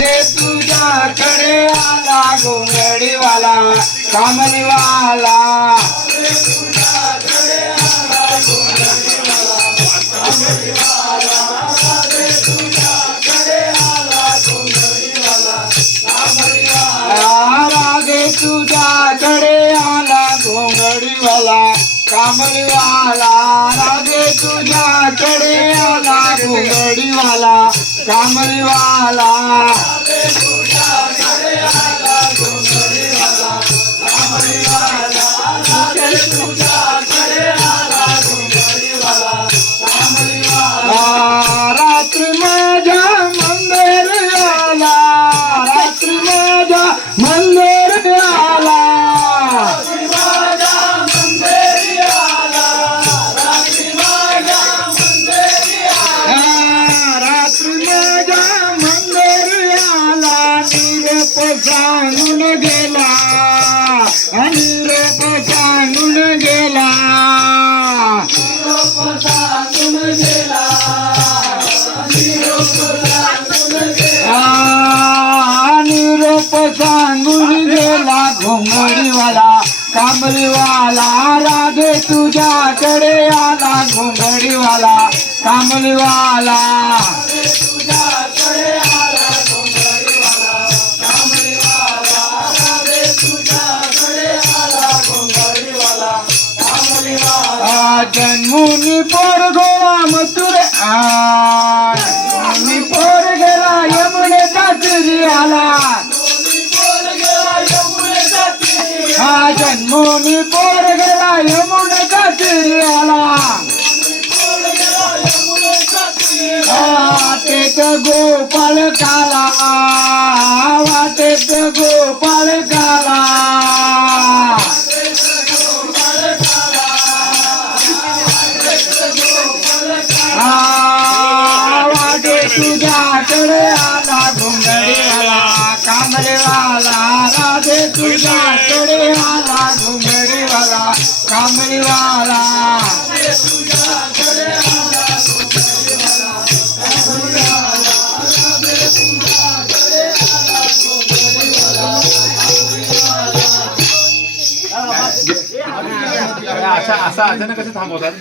मध्ये तुझ्याकडे आला घोंगडीवाला कामलीवाला तुझ्याकडे आला घोंगडीवाला कामलीवाला राजे तुझ्याकडे आला घुंगडीवाला कामलीवाला निरोप जाणून गेला. निरोप सांगून गेला. निरोप गेला. घोंगडीवाला कांबलीवाला राधे तुझ्याकडे आला. घोंगडीवाला कांबलीवाला जन्मुनी पोर गोवा मथुर आनी पोर गेला यमुने दासरी आला. हा जन्मुनी पोर गेला यमुने दासरी आला. वाटेत गोपाळ काला वाटेत गोपाल कांबळीवाला राधे तुझ्याकडे आला घुंगडीवाला कांबळीवाला असा असा अचानक कसं थांबवतात